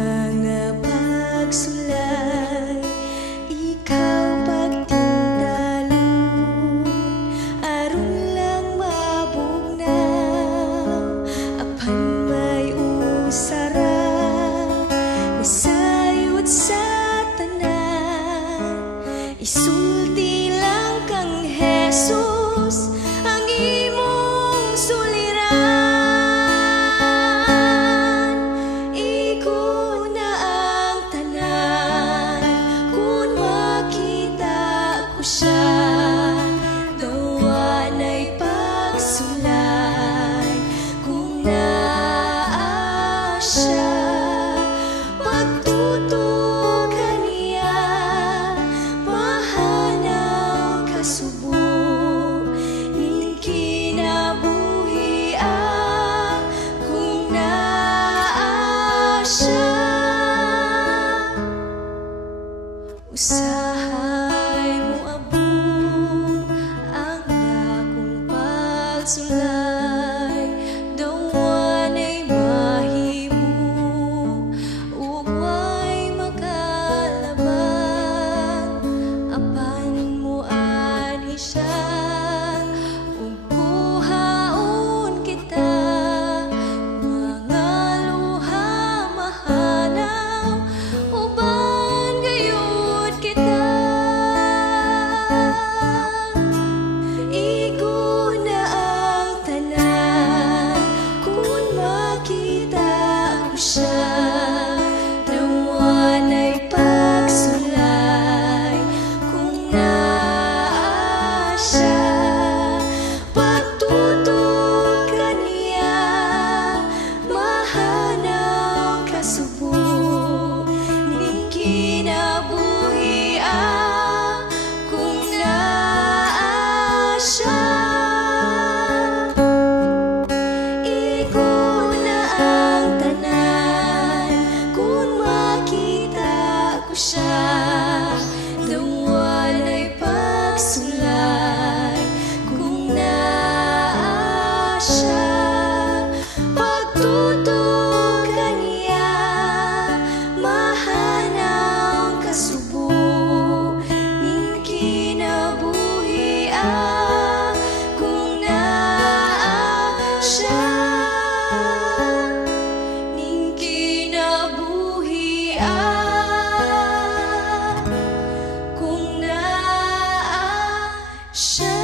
mga pagsulay, ikaw pagtintalon, aron lang mabugnaw, apan may usara, nasayod sa tanan, isulti lang kang Jesus ang imong suliran. Usahay mo abot ang dakong pagsulay, dawan ay mahimo ug may makalabang, apan mo anhi siya ug kuhaon kita, mga luha mahanaw uban gayud kita. Igo na ang tanan kung makita ko siya, dawan ay pagsulay kung naa siya, pagtutok kaniya mahanaw kasubok ning kinabuhi kung naa siya. Igo na ang tanan kung makita ko siya, dawan ay pagsulay kung naa siya, pagtutok kaniya mahanaw kasubok ning kinabuhi kung naa siya, ning kinabuhi kung naa siya.